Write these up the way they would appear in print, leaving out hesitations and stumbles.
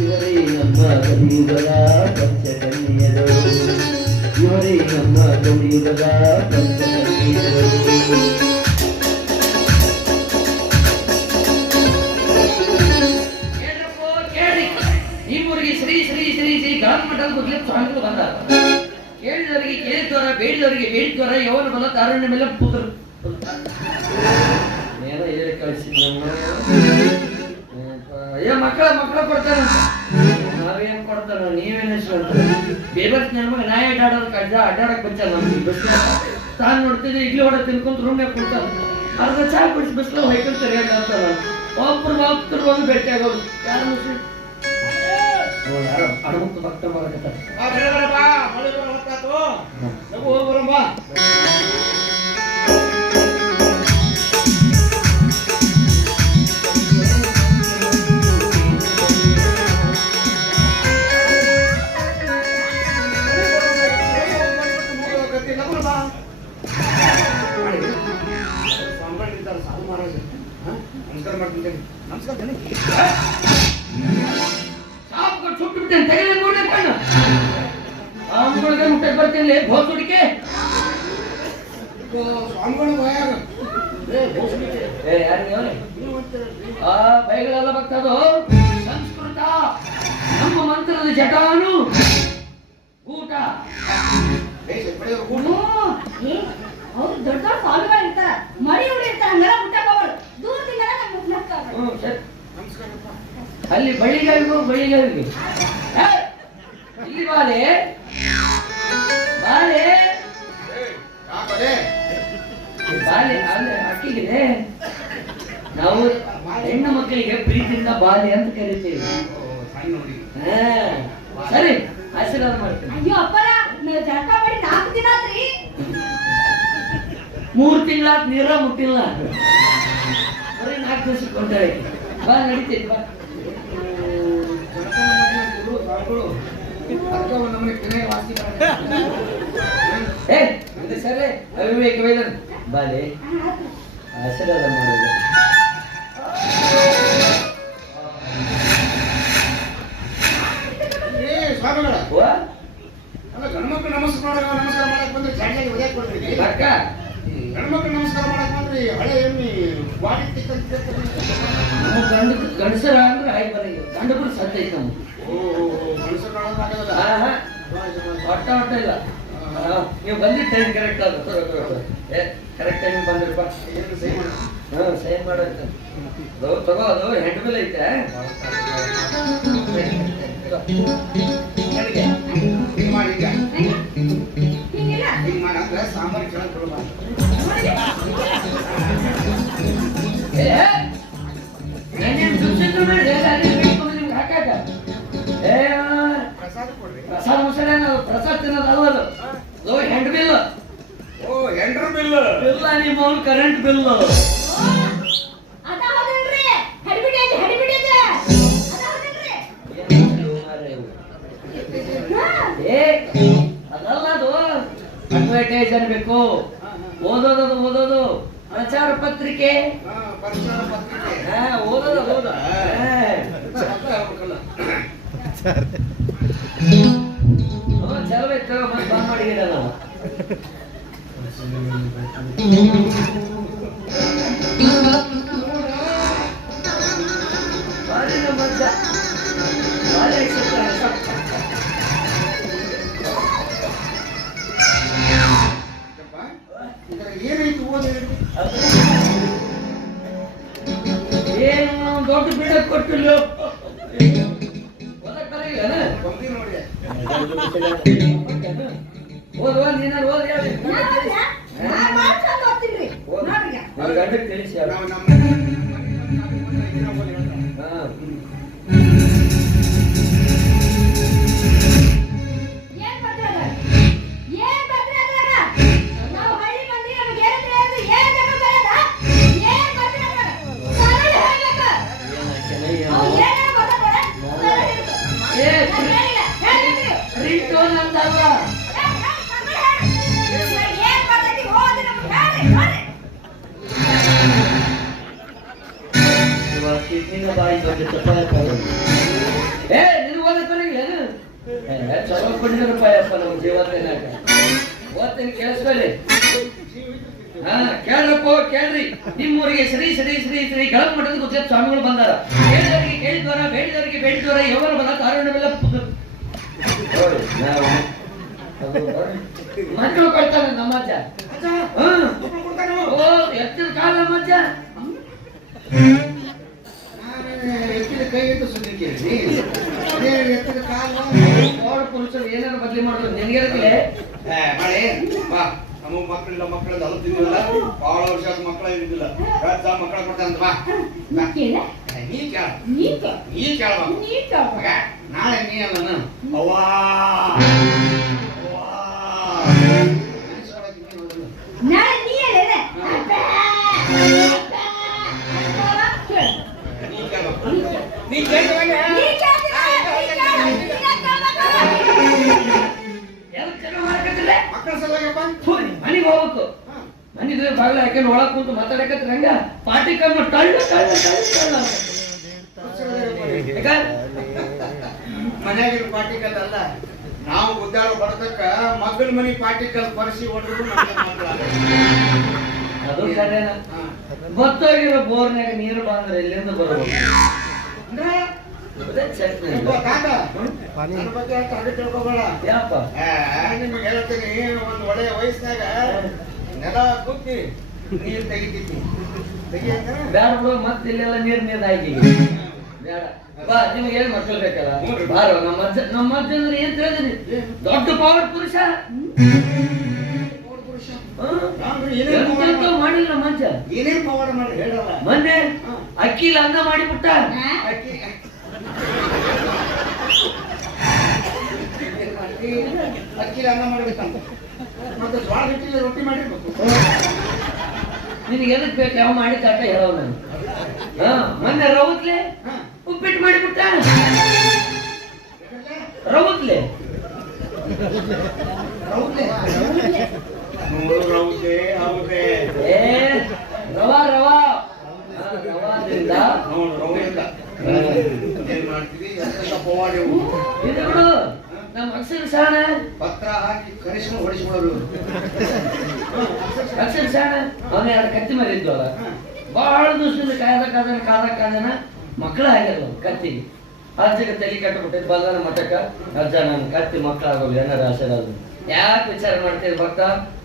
ಇವರೇ ನಮ್ಮ ಕಲಿಯುಗದ ಪಂಚಕನ್ಯರು ಇವರೇ ನಮ್ಮ ಕಲಿಯುಗದ ಪಂಚಕನ್ಯರು ಶ್ರೀ ಶ್ರೀ ಶ್ರೀ ಶ್ರೀ ಗಾಂಧಮಠದ ಬಗ್ಗೆ ಸ್ವಾಮಿಗಳು ಬಂದಾರ. ಕೇಳಿದವರಿಗೆ ಕೇಳಿದ್ವರ, ಬೇಡಿದವರಿಗೆ ಬೇಡಿದ್ವರ, ಯವನ ಬಲ ಕಾರಣ ಮೇಲೆ ಪುತ್ರ ಏನೋ ಹೇಳಿ ಕಳಿಸಿದ್ರು. ಅಯ್ಯೋ ಮಕ್ಕಳ ಕೊಡ್ತಾನ, ನಾವೇನ್ ಕೊಡ್ತಾನ ನೀವೇನ ಬೇಬರ್ ನಮಗೆ ನಾಯಿ ಅಡ್ಡಾಡೋದು ಕಡ್ಡ ಅಡ್ಡಾಡಕ್ ಬಚ್ಚ ನಮ್ಗೆ ಬಸ್ ತಾನು ನೋಡ್ತಿದ್ದೆ ಇಡ್ಲಿ ಹೊಡ ತಿನ್ಕೊಂತ ರೂಮ್ನಾಗ ಕೊಡ್ತಾನ. ಅರ್ಧ ಚಾ ಕುಡಿಸಿ ಬಸ್ಲ ಹೊಯ್ಕೊಂತ ತಿರ್ಗಾಡ್ತಾರ. ಒಬ್ಬರು ಭಕ್ತರು ಬಂದು ಭೇಟಿ ಆಗೋದು ಯಾರು ಮುಸ್ಲಿಂ ಯಾರು ಅಡಮುಕ್ತ ಭಕ್ತ ಮಾಡಕತ್ತಾರೆ. ನಮಸ್ಕಾರ ಮಾಡ್ತೀನಿ. ನಮಸ್ಕಾರ ಸುಟ್ಟು ಬಿಟ್ಟೇನೆ ತೆಗೆದ ನೋಡ್ಲಿ ಕಣ್ಣು ಸ್ವಾಮಿಗಳಿಗೆ ಮುಟ್ಟಕ್ಕೆ ಬರ್ತೀನಿ ಭೋಸುಡಿಕೆ ಸ್ವಾಮಿಗಳು ಬೈಗಳೆಲ್ಲ ಬರ್ತದೋ ಸಂಸ್ಕೃತ ನಮ್ಮ ಮಂತ್ರದ ಜಟಾನು ಊಟ ಅವ್ರು ದೊಡ್ಡ ದೊಡ್ಡ ಸ್ವಾಮಿಗಳು ಇರ್ತಾರ, ಮರಿ ಇರ್ತಾರ, ಹಂಗೆಲ್ಲ ಮುಟ್ಟಕ್ಕೆ ಹೋಗೋದು ದೂರದಿಂದ ಅಲ್ಲಿ ಬಳಿಗಳಿಗೂ ಇಲ್ಲಿ ಬಾಲೆ ಅಕ್ಕಿಗೆ ನಾವು ಹೆಣ್ಣು ಮಕ್ಕಳಿಗೆ ಪ್ರೀತಿಯಿಂದ ಬಾಲೆ ಅಂತ ಕರಿತೀವಿ. ಸರಿ ಆಶೀರ್ವಾದ ಮಾಡ್ತೀನಿ. ಅಯ್ಯೋ ಅಪ್ಪರ ಜಳಕ ಮಾಡಿ 4 ದಿನ ಆತ್ರಿ. 3 ತಿಂಗಳಾತ್ ನೀರ ಮುಟ್ಟಿಲ್ಲ, ಬರೀ 4 ದಿವಸಕ್ಕೆ ಕೊಂಡಾಳೆ. ಬಾ ನಡೀತೈತಿ ಬಾ. ಸರಿ ಅವಿವೇಕ ವೇದನ್ ಬಾಲೆ ಆಶೀರ್ವಾದ ಮಾಡೋದು. ಗಂಡ್ಮಕ್ಳು ನಮಸ್ಕಾರ ಮಾಡಕ್ ಬಂದ್ರೆ ಜಾಡಿಯಾಗಿ ಒದಕ್ ಕೊಡ್ತೀವಿ. ಅಕ್ಕ ಗಂಡ್ಮಕ್ಳು ನಮಸ್ಕಾರ ಮಾಡಕ್ ಬಂದ್ರಿ ಹಳೆ ಎಮ್ಮಿ ಬಾಡಿ ಗಂಡಸರ ಅಂದ್ರೆ ಆಯ್ತು ಬರಂಗ ಗಂಡಗಳು ಸದ್ದ ಐತೆ ನಮ್ಗೆ. ಒಟ್ಟ ಇಲ್ಲ. ನೀವು ಬಂದಿದ್ದ ಟೈಮ್ ಕರೆಕ್ಟ್ ಆಗ ಕರೆಕ್ಟ್ ಟೈಮಿಗೆ ಬಂದ್ರಪ್ಪ. ಸೈನ್ ಮಾಡೋದು ತಗೋ, ಅದು ಹೆಡ್ ಮೇಲೆ ಐತೆ. ಸಾಂಬಾರು ಕೆಳಗೆ ಪ್ರಸಾದ ಮೊಸಳೆ ಪ್ರಸಾದ ತಿನ್ನೋದು ಅಲ್ವದು ಹೆಂಡ್ ಬಿಲ್. ಎಂಟ್ರ ಬಿಲ್ ಇಲ್ಲ ನಿಮ್ಮ ಕರೆಂಟ್ ಬಿಲ್. ಅದಲ್ಲ ಅದು ಅಡ್ವರ್ಟೈಸ್ ಅನ್ಬೇಕು. ಓದೋದು ಪ್ರಚಾರ ಪತ್ರಿಕೆ ಓದೋದು ಚಲೋ ಇತ್ತು ಮತ್ತೆ ಬಂದ್ ಮಾಡಿದ ನಾವು. ಭಾರಿ ನಮ್ಮ ಭಾರಿ ಏನೈತು ಏನು ದೊಡ್ಡ ಬಿಡ ಕೊಟ್ಟಿಲ್ಲ. ಓದುವ ನೀನಾರು ಓದ್ ಗಂಡಕ್ಕೆ ತಿಳಿಸಿ. ಏ ನಿನಗೆ ಓದಕ್ಕೇನು ಚಲೋ ಕೊಟ್ಟಿದ್ರಪ್ಪ ನಮ್ಮ ಜೀವನದಾಗ ಓದ್ತೀನಿ ಕೇಳಿಸ್ಕೊಳ್ಳಿ. ಹಾ ಕೇಳ್ರಪ್ಪ ಕೇಳ್ರಿ. ನಿಮ್ಮೂರಿಗೆ ಶ್ರೀ ಶ್ರೀ ಶ್ರೀ ಶ್ರೀ ಗಳ ಮಠದ ಗುಜರಾತ್ ಸ್ವಾಮಿಗಳು ಬಂದಾರ. ಕೇಳಿದವರಿಗೆ ಕೇಳಿದ್ವರ, ಬೇಡಿದವರಿಗೆ ಬೇಡಿದ್ವರ, ಯೋಗನ ಬಲ ಕಾರಣವೆಲ್ಲ ಮಕ್ಕಳು ಕೊಡ್ತಾನೆ ನಮ್ಮ ಅಜ್ಜ. ಓ ಎತ್ತಿನ ಕಾಲ ನಮ್ಮ ಅಜ್ಜ. ಎತ್ತಿದ ಕೈ ಇಟ್ಟು ಸುದ್ದಿ ಕೇಳಿ ಎತ್ತಿದ ಕಾಲ ಪುರುಷರು ಏನಾರು ಬದಲಿ ಮಾಡೋದು ನಿನಗೆ ಮಳೆ ಬಾ ನಮಗ್ ಮಕ್ಕಳಿಲ್ಲ ಮಕ್ಕಳಿಂದ ಅದು ತಿಂದಿಲ್ಲ ಬಹಳ ವರ್ಷ ಆದ ಮಕ್ಕಳ ಇದ್ದಿಲ್ಲ ಮಕ್ಕಳ ಕೊಡ್ತಾರಂತ ಬಾ ನೀ ಕೇಳ ನಾಳೆ ನೀ ಅಲ್ಲ ಅವ್ವಾ ನೀ ಮಕ್ಕಳ ಸಲುವಾಗಪ್ಪ ಮನೆಗೆ ಹೋಗ್ಬೇಕು. ಮನೆಗೆ ಬಾಗಿಲ ಹಾಕೊಂಡು ಒಳಗ್ ಕೂತು ಮಾತಾಡಕತ್ರ ಹಂಗ ಪಾಟಿ ಕಮ್ಮ ಟಳ್ಳು ಟಳ್ಳು ಟಳ್ಳು ಮನೆಯಾಗಿರೋ ಪಾಟಿಕಲ್ ಅಲ್ಲ ನಾವು ಗುದ್ದಾಡೋ ಬಡತಕ್ಕ ಮಗಳ ಮನಿ ಪಾಟಿಕಲ್ ಪರಿಸಿ ಹೊಡೆದ್ರು ಅದು ಸರಿನ. ಗೊತ್ತಾಗಿರೋ ಬೋರ್ನ್ಯಾಗ ನೀರು ಬಂದ್ರೆ ಎಲ್ಲಿಂದ ಬರಬಹುದು ಅಂದ್ರೆ ನನ್ನ ಬಗ್ಗೆ ತಡೆ ತಿಳ್ಕೊಬೇಡ. ಯಾಪ ನಿಮ್ಗೆ ಹೇಳ್ತೀನಿ ಒಂದು ಒಳ್ಳೆಯ ವಯಸ್ಸಿನಾಗ ನೆಲ ಕುತ್ತಿ ನೀರು ತೆಗಿತೀನಿ ಬ್ಯಾಡ ಬಿಡು. ಮತ್ತೆ ಇಲ್ಲೆಲ್ಲ ನೀರ್ ಆಗಿ ಬೇಡ ಬಾ. ನಿಮ್ಗೆ ಏನ್ ಮಕ್ಕಳು ಬೇಕಲ್ಲ ಬಾರೋ. ನಮ್ಮ ಅಜ್ಜ ಅಂದ್ರೆ ಏನ್ ತಿಳಿದ್ರಿ? ದೊಡ್ಡ ಪವರ್ ಪುರುಷ ಮಾಡಿಲ್ಲ ನಮ್ಮ ಅಜ್ಜ. ಏನೇನ್ ಪವಾಡ ಮಾಡಿ ಹೇಳಲ್ಲ. ಮೊನ್ನೆ ಅಕ್ಕಿಲ ಅನ್ನ ಮಾಡಿಬಿಟ್ಟ. ಅಕ್ಕಿ ಅನ್ನ ಮಾಡ್ಬೇಕಂತ ಮತ್ತೆ ಜ್ವಾಳ ಹಿಟ್ಟಿಲ್ಲ ರೊಟ್ಟಿ ಮಾಡಿರ್ಬೇಕು. ನಿನಗೆ ಎದಕ್ ಬೇಕು? ಯಾವ ಮಾಡಿದ ಆಟ ಹೇಳೋ ನಾನು. ಮೊನ್ನೆ ರೌತ್ಲೆ ಉಪ್ಪಿಟ್ಟು ಮಾಡಿಬಿಟ್ಟ. ರೌತ್ಲೆ ಹೌದೇ ಏ ರವಾ ರವಾ ರವಾದಿಂದ ಏನ್ ಮಾಡ್ತೀವಿ ಪವಾಡೆವು ಇದು ಬಿಡು. ನಮ್ಮ ಅಕ್ಷರ ಶಾಣ ಪತ್ರ ಹಾಕಿ ಕರಿಶಿನ ಹೊಡಿಸ್ಬಿಡೋರು. ಅಕ್ಷರ ಶಾಣ ಅವನ ಎರಡು ಕತ್ತಿ ಮರಿ ಇದ್ವಲ್ಲ ಬಹಳ ದಿವಸದಿಂದ ಕಾದನ ಮಕ್ಕಳ ಆಗ್ಯಾರ ಕತ್ತಿಗೆ. ಅಜ್ಜಗೆ ತಲೆ ಕಟ್ಟಬಿಟ್ಟಿದ್ ಬಲ್ಲನ ಮಠಕ್ಕ ಅಜ್ಜ ನನ್ನ ಕತ್ತಿ ಮಕ್ಕಳಾಗೋದು ಏನಾರ ಆಶೀರ್ವಾದ. ಯಾಕೆ ವಿಚಾರ ಮಾಡ್ತೀರಿ ಭಕ್ತ?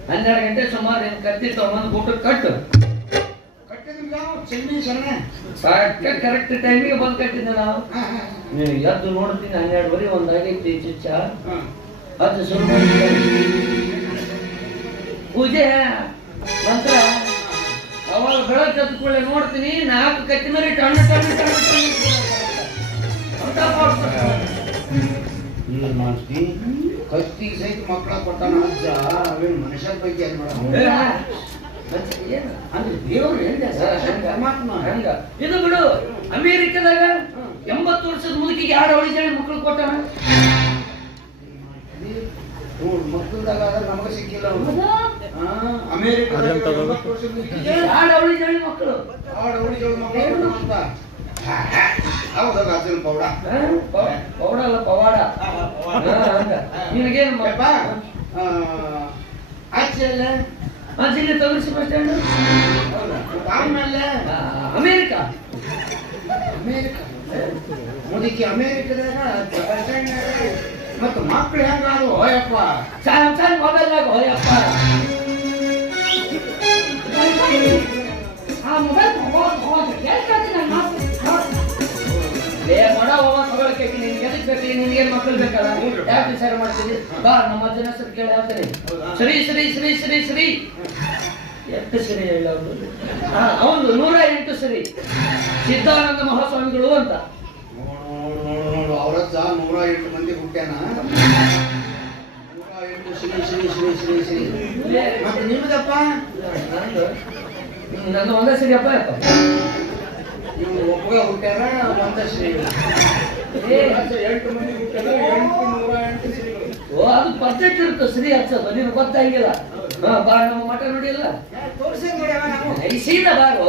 12 ಗಂಟೆ ಸುಮಾರು ನಿನ್ ಕತ್ತಿ ತಗೊಂಡು ಊಟಕ್ಕೆ ಕಟ್ಟು. ಕರೆಕ್ಟ್ ಟೈಮಿಗೆ ಬಂದು ಕಟ್ಟಿದ್ದೆ ನಾವು. ನೀವು ಎದ್ದು ನೋಡ್ತೀನಿ 12 ಒಂದಾಗೈತಿ ಚಿಚ್ಚ. ಅದು ಶುರು ಪೂಜೆ ಮಂತ್ರ ಅವಾಗ ಬೆಳಗ್ಗೆ ಎದ್ದ ಕೂಡಲೇ ನೋಡ್ತೀನಿ 4 ಕತ್ತಿ ಮರಿ ಟಣ್ಣ ಟಣ್ಣ ಟಣ್ಣ ಏನ್ ಮಾಡ್ತಿ? ಕತ್ತಿ ಸಹಿತ ಮಕ್ಕಳ ಕೊಟ್ಟಾನ ಅಜ್ಜ. ಅವೇನು ಮನುಷ್ಯರ ಬಗ್ಗೆ ಏನ್ ಮಾಡ ಅಂದ್ರೆ ದೇವರು ಹಂಗ. ಇದು ಬಿಡು. ಅಮೇರಿಕದಾಗ 80 ವರ್ಷದ ಮುದುಕಿಗೆ 2 ಅವಳಿ ಮಕ್ಕಳು ಕೊಟ್ಟಾನ. ಮಕ್ಕಳದಾಗ ನಮಗ ಸಿಕ್ಕಿಲ್ಲ. ಅಮೇರಿಕಾ 80 ವರ್ಷದ ಮುದುಕಿಗೆ 2 ಅವಳಿ ಮಕ್ಕಳು. 2 ಅವಳಿ ಮಕ್ಕಳು ಅಂತ ಹೌದಾಗ ಅಜ್ಜನ ಪೌಡ ಪೌಡ ಅಲ್ಲ ಪವಾಡ. ನಿನಗೇನು ಆಚೆಲ್ಲ ಆಚೆಲ್ಲ ತೋರಿಸಿ ಬಸ್ ಸ್ಟ್ಯಾಂಡ್. ಆಮೇಲೆ ಅಮೇರಿಕಾ ಮುದುಕಿ ಅಮೇರಿಕದಾಗ ಬಸ್ ಸ್ಟ್ಯಾಂಡ್ ಮತ್ತು ಮಕ್ಕಳು ಹೆಂಗಾದ್ರು ಹೋಯಪ್ಪ ಸಣ್ಣ ಮೊಬೈಲ್ನಾಗ ಹೋಯಪ್ಪ. ಆ ಮೊಬೈಲ್ ಬಡ ಹೋಗ ತಗೊಳಕ್ಕೆ ನಿನ್ಗೆ ಎದಕ್ ಬೇಕು? ನಿನ್ಗೇನು ಮಕ್ಕಳು ಬೇಕಲ್ಲ? ಯಾಕೆ ವಿಚಾರ ಮಾಡ್ತೀವಿ? ಬಾ ನಮ್ಮ ಅಜ್ಜನ ಹೆಸರು ಕೇಳಿ ಹೇಳ್ತೇನೆ. ಶ್ರೀ ಶ್ರೀ ಶ್ರೀ ಶ್ರೀ ಶ್ರೀ ಎಷ್ಟು ಶ್ರೀ ಹೇಳ ಅವನು 108 ಶ್ರೀ ಸಿದ್ಧಾನಂದ ಮಹಾಸ್ವಾಮಿಗಳು ಅಂತ. ಅವರಜ್ಜ 108 ಮಂದಿ ಹುಟ್ಟ್ಯಾನ. 108 ಶ್ರೀ ಶ್ರೀ ಶ್ರೀ ಶ್ರೀ ಶ್ರೀ. ಮತ್ತೆ ನಿಮ್ದಪ್ಪ? ನನ್ನ ಒಂದೇ ಶ್ರೀ ಅಪ್ಪ ಅಪ್ಪ. ಇವ್ರು ಒಬ್ಬಗ ಹುಟ್ಟ್ಯಾರ ಒಂದ ಶ್ರೀ. 8 ಮಂದಿ ಹುಟ್ಟ್ಯಾರ 108 ಶ್ರೀಗಳು. ಓ ಅದು ಪರ್ಫೆಕ್ಟ್ ಇರುತ್ತೆ ಶ್ರೀ ಹಚ್ಚೋದು. ನೀನು ಗೊತ್ತಾಗಿಲ್ಲ. ಬಾ ನಮ್ಮ ಮಠ ನೋಡಿಲ್ಲ ತೋರಿಸಿ ನೋಡಿ ಸೀದಾ ಬಾರು.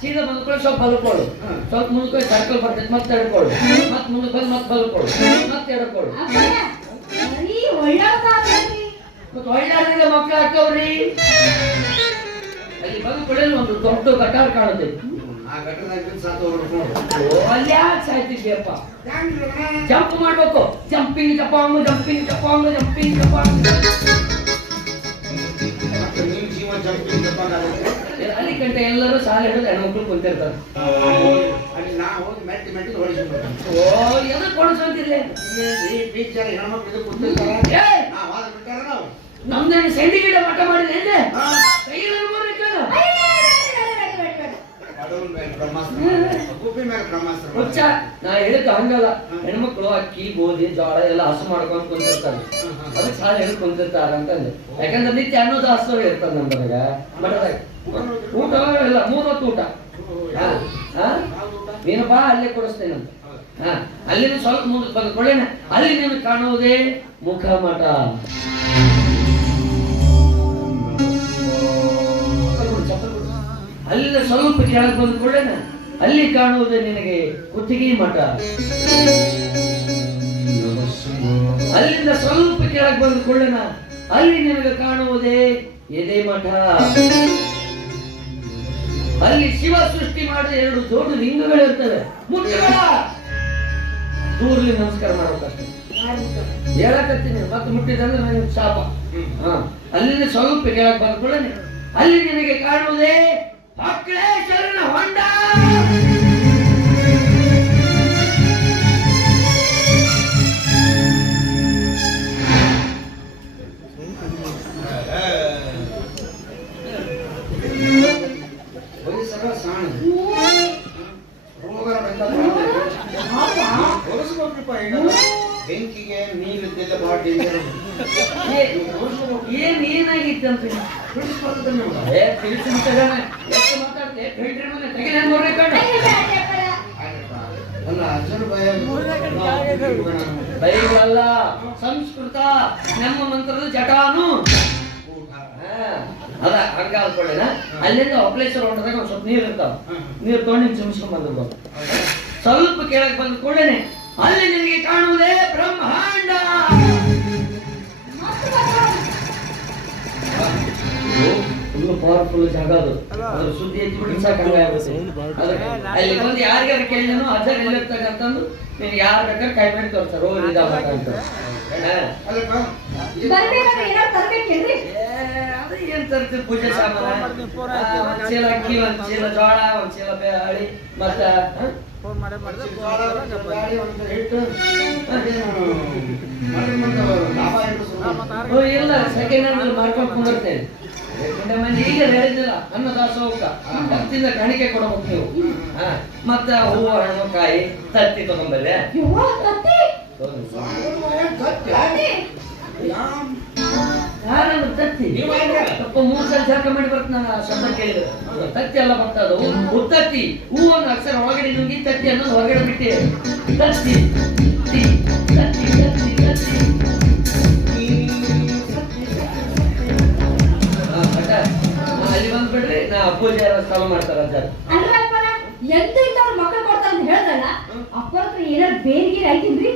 ಸೀದಾ ಬಂದ್ಕೊಳ್ಳಿ ಸ್ವಲ್ಪ ಬಲ್ಕೊಳ್ಳು ಸ್ವಲ್ಪ ಮುಂದ್ಕೊಳ್ಳಿ ಸರ್ಕಲ್ ಬರ್ತೈತೆ ಮತ್ತೆ ಎಡ್ಕೊಳ್ಳು ಮತ್ತೆ ಮುಂದಕ್ಕೆ ಬಂದು ಮತ್ತೆ ಬಲ್ಕೊಳ್ಳು ಮತ್ತೆ ಎಡ್ಕೊಳ್ಳು ಬರೀ ಒಳ್ಳೇದಾಗ್ಲಿ. ಮತ್ತೆ ಒಳ್ಳೆಯ ಮಕ್ಕಳು ಹಾಕವ್ರಿ ಅಲ್ಲಿ ಬಂದ್ಕೊಳ್ಳಿ ಒಂದು ದೊಡ್ಡ ಗಟಾರ್ ಕಾಣುತ್ತೆ ಆ ಘಟನೆ ಸಾತು ಹೊಡ್ಕೊಂಡು ಅಲ್ಲಿ ಯಾಕೆ ಸಾಯ್ತಿದ್ಯಪ್ಪ ಜಂಪ್ ಮಾಡ್ಬೇಕು ಜಂಪಿಂಗ್ ಜಪಾಂಗ್ ಜಂಪಿಂಗ್ ಜಪಾಂಗ್ ಜಂಪಿಂಗ್ ಜಪಾಂಗ್ ನಿಮ್ ಜೀವ ಜಂಪಿಂಗ್ ಜಪಾಗುತ್ತೆ ಅಲ್ಲಿ ಗಂಟೆ ಎಲ್ಲರೂ ಶಾಲೆ ಹಿಡಿದು ಹೆಣ್ಮಕ್ಳು ಕುಂತಿರ್ತಾರೆ ಅಲ್ಲಿ ನಾ ಹೋಗಿ ಮೆಟ್ಟಿ ಮೆಟ್ಟಿ ಹೊಡಿಸ್ಬಿಡ್ತಾರೆ ಓ ಎದಕ್ಕೆ ಕೊಡಿಸೋದಿಲ್ಲ ಟೀಚರ್ ಹೆಣ್ಮಕ್ಳು ಇದು ಕೂತಿರ್ತಾರೆ ಏ ನಾವು ಆದ್ರೆ ಬಿಟ್ಟಾರ ನಾವು ನಮ್ದೇನು ಸೆಂಡಿ ಗಿಡ ಮಠ ಮಾಡಿದೆ ಅಂದ್ರೆ ಹಾ ಕೈಯಲ್ಲಿ ಅಡವನ್ ಮೇಲೆ ಬ್ರಹ್ಮಾಸ್ತ್ರ ಗುಬ್ಬಿ ಮೇಲೆ ಬ್ರಹ್ಮಾಸ್ತ್ರ ಹುಚ್ಚ ನಾ ಹೇಳಿದ್ದು ಹಂಗಲ್ಲ ಹೆಣ್ಮಕ್ಳು ಅಕ್ಕಿ ಗೋಧಿ ಜೋಳ ಎಲ್ಲ ಹಸು ಮಾಡ್ಕೊಂಡು ಕುಂತಿರ್ತಾರೆ ಅದಕ್ಕೆ ಶಾಲೆ ಹಿಡಿದು ಕುಂತಿರ್ತಾರ ಅಂತಂದ್ರೆ ಯಾಕಂದ್ರೆ ನಿತ್ಯ ಅನ್ನೋದು ಹಸು ಇರ್ತದೆ ನಮ್ದಾಗ ಮಠದಾಗ ಊಟ ಇಲ್ಲ 3 ಹೊತ್ತು ಊಟ ನೀನು ಬಾ ಅಲ್ಲೇ ಕೊಡಿಸ್ತೇನಂತ ಅಲ್ಲಿನ ಸ್ವಲ್ಪ ಮುಂದೆ ಬಂದ್ಕೊಳ್ಳೇನ ಅಲ್ಲಿ ನೀನು ಕಾಣುವುದೇ ಮುಖ ಮಠ ಅಲ್ಲಿಂದ ಸ್ವಲ್ಪ ಕೆಳಗೆ ಬಂದ್ಕೊಳ್ಳೇನ ಅಲ್ಲಿ ಕಾಣುವುದೇ ನಿನಗೆ ಕುತ್ತಿಗೆ ಮಠ ಅಲ್ಲಿಂದ ಸ್ವಲ್ಪ ಕೆಳಗೆ ಬಂದುಕೊಳ್ಳೋಣ ಅಲ್ಲಿ ನಿನಗೆ ಕಾಣುವುದೇ ಎದೆ ಮಠ ಅಲ್ಲಿ ಶಿವ ಸೃಷ್ಟಿ ಮಾಡಿದ 2 ಜೋಡು ಲಿಂಗಗಳಿರ್ತವೆ ಮುಟ್ಟಬೇಡ ದೂರ್ಲಿ ನಮಸ್ಕಾರ ಮಾಡ್ಬೇಕಷ್ಟೇ ಹೇಳಕತ್ತೀನಿ ಮತ್ತೆ ಮುಟ್ಟಿದಂದ್ರೆ ನನಗೆ ಶಾಪ ಅಲ್ಲಿಂದ ಸ್ವಲ್ಪ ಕೆಳಗೆ ಬಂದ್ಕೊಳ್ಳೋಣ ಅಲ್ಲಿ ನಿನಗೆ ಕಾಣುವುದೇ ಅಕ್ಲೇಶ್ವರನ ಹೊಂಡ ಬೆಂಕಿಗೆ ನೀರಿದ್ದೆಲ್ಲ ಬಹಳ ಡೇಂಜರ್ ಏನ್ ಏನಾಗಿತ್ತು ಅಂತ ತಿಳಿಸಿ ಎಷ್ಟು ಮಾತಾಡ್ತೆ ಫಿಲ್ಟರ್ ಮನೆ ತೆಗೆದ ನೋಡ್ರಿ ಕಣ್ಣು ಅಲ್ಲ ಅಜ್ಜನ ಭಯ ಬೈಗಳಲ್ಲ ಸಂಸ್ಕೃತ ನಮ್ಮ ಮಂತ್ರದ ಜಟಾನು ಅದ ಹಂಗ ಅನ್ಕೊಳ್ಳೇನ ಅಲ್ಲಿಂದ ಅಪ್ಲೇಶ್ವರ ಹೊಂಡದಾಗ ಒಂದ್ ಸ್ವಲ್ಪ ನೀರ್ ಇರ್ತಾವ ನೀರ್ ತೊಗೊಂಡು ಚುಮ್ಸ್ಕೊಂಡ್ ಬಂದಿರ್ಬೋದು ಸ್ವಲ್ಪ ಕೆಳಗೆ ಬಂದ ಕೂಡಲೇ ಅಲ್ಲಿ ನಿನಗೆ ಕಾಣುವುದೇ ಬ್ರಹ್ಮಾಂಡ ಫುಲ್ ಪವರ್ಫುಲ್ ಜಾಗ ಅದು ಅದ್ರ ಸುದ್ದಿ ಎತ್ತಿ ಬಿಡಿ ಸಾಕಾಗುತ್ತೆ ಅಲ್ಲಿ ಬಂದು ಯಾರಿಗಾರ ಕೇಳಿದನು ಅಜ್ಜರ್ ಎಲ್ಲಿರ್ತಕ್ಕಂಥದ್ದು ನೀನು ಯಾರು ಬೇಕಾದ್ರೆ ಕೈ ಮಾಡಿ ತೋರ್ಸ್ತಾರ ರೋಡ್ ಇದಾವ ಅಂತ ಅದು ಏನ್ ತರ್ತೀವಿ ಪೂಜೆ ಸಾಮಾನ ಒಂದ್ ಚೀಲ ಅಕ್ಕಿ ಒಂದ್ ಚೀಲ ಜೋಳ ಒಂದ್ ಚೀಲ ಬೇಳಿ ಮತ್ತ ಇಲ್ಲ ಸೆಕೆಂಡ್ ಹ್ಯಾಂಡ್ ಮಾರ್ಕೊಂಡು ಕುಂದಿರ್ತೇನೆ ಮಂದಿ ಈಗ ಹೇಳಿದಿಲ್ಲ ಅನ್ನದಾಸೋಹ ಭಕ್ತಿಯಿಂದ ಕಾಣಿಕೆ ಕೊಡಬೇಕು ನೀವು ಮತ್ತ ಹೂವು ಹಣ್ಣು ಕಾಯಿ ತತ್ತಿ ತಗೊಂಬರ್ರೆ ತತ್ತಿ ಸ್ವಲ್ಪ 3 ಸಲ ಜಳಕ ಮಾಡಿ ಬರ್ತ ನಾನು ಶಬ್ದ ಕೇಳಿದ್ರೆ ತತ್ತಿ ಎಲ್ಲ ಬರ್ತದ ಉತ್ತತ್ತಿ ಹೂವನ್ನು ಅಕ್ಷರ ಒಳಗಡೆ ನುಂಗಿ ತತ್ತಿ ಅನ್ನೋದು ಹೊರಗಡೆ ಬಿಟ್ಟಿ ತತ್ತಿ ತತ್ತಿ ತತ್ತಿ ತತ್ತಿ ತತ್ತಿ ಅಲ್ಲಿ ಬಂದ್ಬಿಡ್ರಿ ನಾ ಪೂಜೆ ಚಾಲು ಮಾಡ್ತಾರ ಎಂತ ಇಂಥವ್ರು ಮಕ್ಕಳು ಕೊಡ್ತಾರ ಅಂತ ಹೇಳ್ದಲ್ಲ ಅಪ್ಪರ ಹತ್ರ ಏನಾರು ಬೇರೆ ಐತಿನ್ರಿ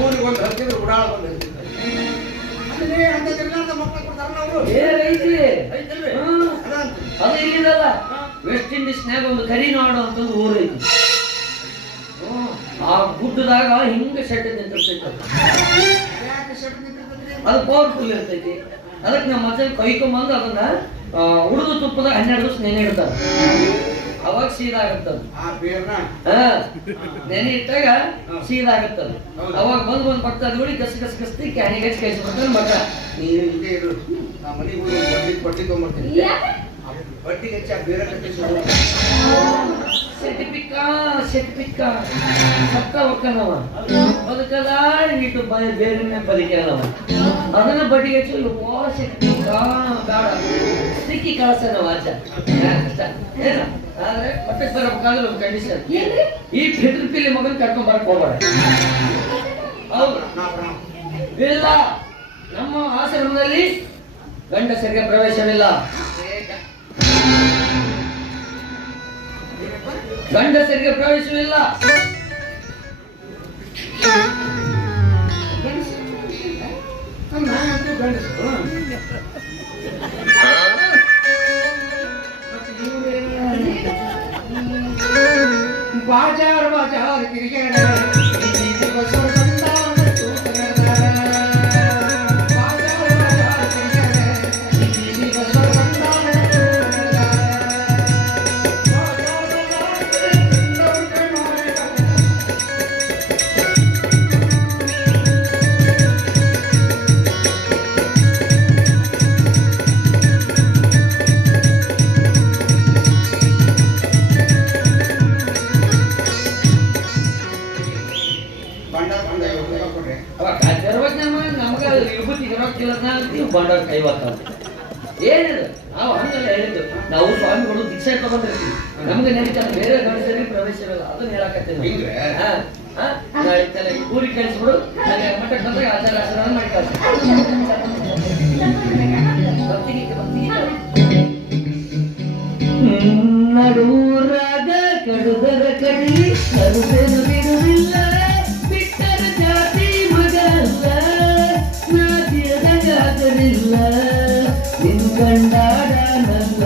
ಊರಿಗೆ ಒಂದು ಹತ್ತಿದ್ರು ಉಡಾಳ ಬಂದು ಅದು ಇಲ್ಲಿದಲ್ಲ ವೆಸ್ಟ್ ಇಂಡೀಸ್ನ್ಯಾಗ ಒಂದು ಕರಿನಾಡು ಅಂತ ಒಂದು ಊರು ಐತಿ ಆ ಗುಡ್ಡದಾಗ ಹಿಂಗ ಶೆಡ್ ನಿಂತಿರ್ತೈತಿ ಅದು ಪವರ್ಫುಲ್ ಇರ್ತೈತಿ ಅದಕ್ಕೆ ನಮ್ಮ ಮಚ್ಚ ಕೈಕೊಂಬಂದು ಅದನ್ನ ಉಳಿದು ತುಪ್ಪದಾಗ 12 ದಿವಸ ನೆನೆ ಇಡ್ತಾರ ಅವಾಗ ಸೀದಾ ಆಗತ್ತದ ನೆನೆ ಇಟ್ಟಾಗ ಸೀದಾ ಆಗತ್ತದ ಅವಾಗ ಬಂದ್ ಭಕ್ತ ನೋಡಿ ಕಸ್ ಕಸ್ ಕಸ್ತಿ ಕ್ಯಾನಿಗೆ ಕೈಸ್ಬಿಡ್ತಾನೆ ಮಗ ನೀನು ಇಲ್ಲೇ ಇರು ನಾ ಮನೆಗೆ ಹೋಗಿ ಬಡ್ಡಿ ತೊಗೊಂಬರ್ತೀನಿ ಬಡ್ಡಿ ಹೆಚ್ಚಾಗಿ ಬೇರೆ ಕಟ್ಟಿ ಸರ್ಟಿಫಿಕಾ ಸಕ್ಕ ಒಕ್ಕನವ ಬದುಕದ ನೀಟು ಬೇರೆ ಬದುಕೇನವ ಅದನ್ನ ಬಡ್ಡಿಗೆ ಹೆಚ್ಚು ಸರ್ಟಿಫಿಕಾ ಬೇಡ ಸಿಕ್ಕಿ ಕಳ್ಸನವ ಆಚ ಏನ ಆದ್ರೆ ಹೊಟ್ಟೆಗೆ ಬರಬೇಕಾದ್ರೆ ಒಂದು ಕಂಡೀಷನ್ ಈ ಫಿಟ್ರ್ ಪಿಲ್ಲಿ ಮಗನ್ ಕರ್ಕೊಂಡ್ ಬರಕ್ ಹೋಗ್ಬೇಡ ಹೌದು ಇಲ್ಲ ನಮ್ಮ ಆಶ್ರಮದಲ್ಲಿ ಗಂಡಸರಿಗೆ ಪ್ರವೇಶವಿಲ್ಲ ಗಂಡಸರಿಗೆ ಪ್ರವೇಶವಿಲ್ಲ. ನಾನಂತೂ ಗಂಡಸರು. ಬಾಜಾರ್ ಬಾಜಾರ್ ತಿರುಗಾಡ ಬಸವ ಬಂದಾನ ತೂಕಡ. ಬಾಜಾರ್ ಬಾಜಾರ್ ತಿರುಗಾಡ ಬಸವ ಬಂದಾನ ತೂಕಡ. ಬಾಜಾರ್ ಬಾಜಾರ್ ತಿರುಗಾಡ ಬಂಡಾರ ಕೈವಾತ ಏನಿದೆ. ನಾವು ಹಂಗಲ್ಲ ಹೇಳಿದ್ದು, ನಾವು ಸ್ವಾಮಿಗಳು ದೀಕ್ಷೆ ತಗೊಂಡಿರ್ತೀವಿ, ನಮ್ಗೆ ನಡೀತಾರೆ, ಬೇರೆ ಗಂಡಸರಿಗೆ ಪ್ರವೇಶವಿಲ್ಲ. ಅದನ್ನ ಹೇಳಕತ್ತೀನಿ. ನಾಳೆ ತಲೆ ಊರಿಗೆ ಕಳಿಸ್ಬಿಡು, ನಾಳೆ ಮಠಕ್ಕೆ ಬಂದಾಗ ಆಚಾರ ಆಚರಣೆ ಮಾಡಿ ನಡೂರಾಗ ಕಡುದರ ಕಡಿ ಕರುತೆನು ಬಿಡುವಿಲ್ಲ, ಬಿಟ್ಟರ ಜಾತಿ ಮಗಲ್ಲ, ನಾದಿಯದಾಗಲಿಲ್ಲ, ನಿನ್ ಗಂಡಾಡನಲ್ಲ,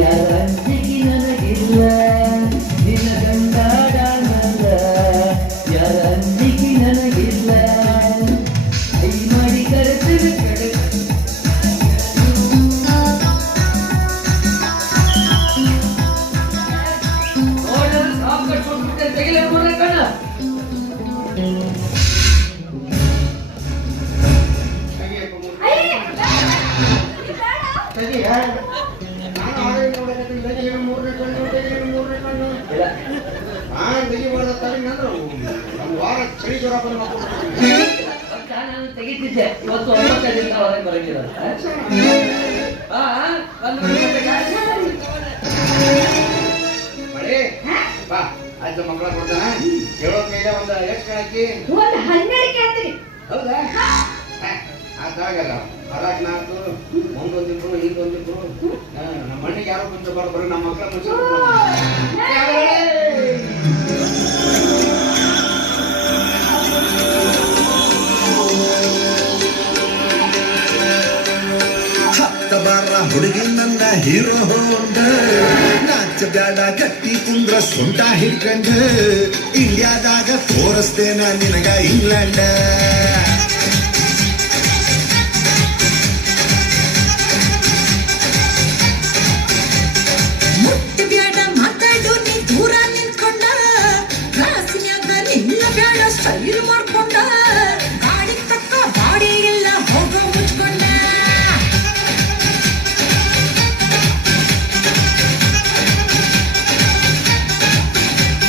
ಯಾರ ಅಂಜಿಗೆ ನನಗಿಲ್ಲ, ನಿನ್ನ ಗಂಡಾಡನಲ್ಲ, ಯಾರ ಅಂಜಿಗೆ ನನಗಿಲ್ಲ, ಕೈ ಮಾಡಿ ಕರೆಸಿದ ಕಡೆ ತೆಗಿಲ ಕಣ್ಣ. ನಾನು ತೆಗಿತಿದ್ದೆ, ಇವತ್ತು 9 ಹೊರಗೆ ಬರಂಗಿಲ್ಲ. ಮಳೆ ಬಾ ಆಯ್ತು, ಮಕ್ಕಳ ಕೊಡ್ತಾನ ಹೇಳೋ ಕೈಲ ಒಂದು ಎಷ್ಟು ಹಾಕಿ ಒಂದು 12 ಕೇಳ್ತೀರಿ. ಹೌದಾ? ಅದಾಗಲ್ಲ, ಅದಾಕ ನಾಲ್ಕು ಮುಂದೊಂದಿಬ್ರು ಹಿಂದೊಂದಿಬ್ರು. ನಮ್ಮ ಮಣ್ಣಿಗೆ ಯಾರೋ ಮುಂಚೆ ಬರ್ಬರು, ನಮ್ಮ ಮಕ್ಕಳ ಮುಂಚೆ ಹುಡುಗಿ ನನ್ನ ಹೀರೋ ಹೋಂಡ, ನಾಚ ಬ್ಯಾಡ ಕಟ್ಟಿ ಕುಂದ್ರ ಸೊಂಟ ಹಿಡ್ಕಂಡ, ಇಂಡಿಯಾದಾಗ ತೋರಿಸ್ತೇನ ನಿನಗ ಇಂಗ್ಲೆಂಡ. ಮುಟ್ಟ ಬ್ಯಾಡ ಮಾತಾಡು ನೀ ದೂರ ನಿಂತ್ಕೊಂಡ, ಕ್ಲಾಸಿನ್ಯಾಗ ನಿನ್ನ ಬ್ಯಾಡ ಸ್ಟೈಲ್ ಮಾಡ್ಕೊಂಡ, ಗಾಡಿ ತಕ್ಕ ಬಾಡಿ ಎಲ್ಲ ಹೋಗೋ ಮುಚ್ಕೊಂಡ.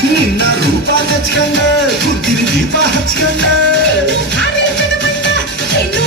ನಿನ್ನ ರೂಪ ಹಚ್ಕಂಡ, ಬುದ್ಧಿ ದೀಪ ಹಚ್ಕಂಡ, ಇನ್ನು